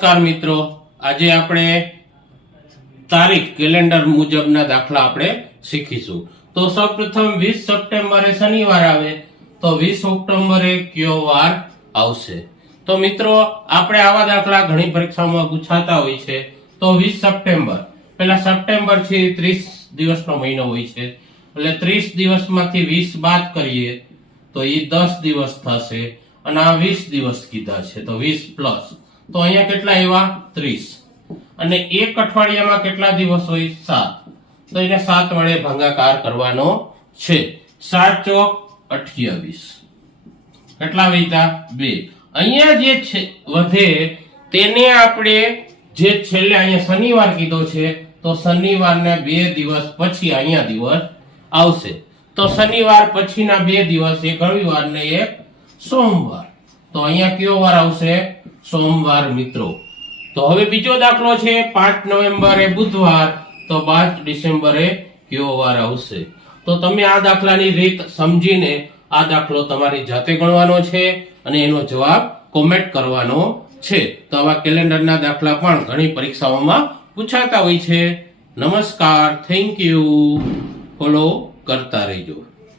નમસ્કાર મિત્રો. આજે આપણે તારીખ કેલેન્ડર મુજબના દાખલા આપણે શીખીશું. તો સૌપ્રથમ વીસ સપ્ટેમ્બરે શનિવાર આવે, તો વીસ ઓક્ટોબરે કયો વાર આવશે? તો મિત્રો, આપણે આવા દાખલા ઘણી પરીક્ષાઓમાં પૂછાતા હોય છે. તો વીસ સપ્ટેમ્બર. પેલા સપ્ટેમ્બરથી ત્રીસ દિવસનો મહિનો હોય છે. એટલે ત્રીસ દિવસમાંથી વીસ બાદ કરીએ, તો એ દસ દિવસ થશે. અને આ વીસ દિવસ કીધા છે. તો વીસ પ્લસ. તો અહીંયા કેટલા આવ્યા? ત્રીસ. અને એક અઠવાડિયામાં કેટલા દિવસ હોય? સાત. તો એને સાત વડે ભાગાકાર કરવાનો છે. સાત ચોક અઠ્યાવીસ. કેટલા વેચા બે. અહીંયા જે છે, વધે તેને આપણે જે છેલ્લે અહીંયા શનિવાર કીધો છે, તો શનિવારને બે દિવસ પછી અહીંયા દિવસ આવશે. તો શનિવાર પછીના બે દિવસ, એક રવિવાર ને એક સોમવાર. તો અહીંયા કયો વાર આવશે? સોમવાર, મિત્રો. તો હવે બીજો દાખલો છે, પાંચ નવેમ્બરે બુધવાર. તો પાંચ ડિસેમ્બરે કયો વાર આવશે? તો તમે આ દાખલાની રીત સમજીને આ દાખલો તમારી જાતે ગણવાનો છે અને એનો જવાબ કોમેન્ટ કરવાનો છે. તો આવા કેલેન્ડરના દાખલા પણ ઘણી પરીક્ષાઓમાં પૂછાતા હોય છે. નમસ્કાર થેન્ક યુ ફોલો કરતા રહેજો.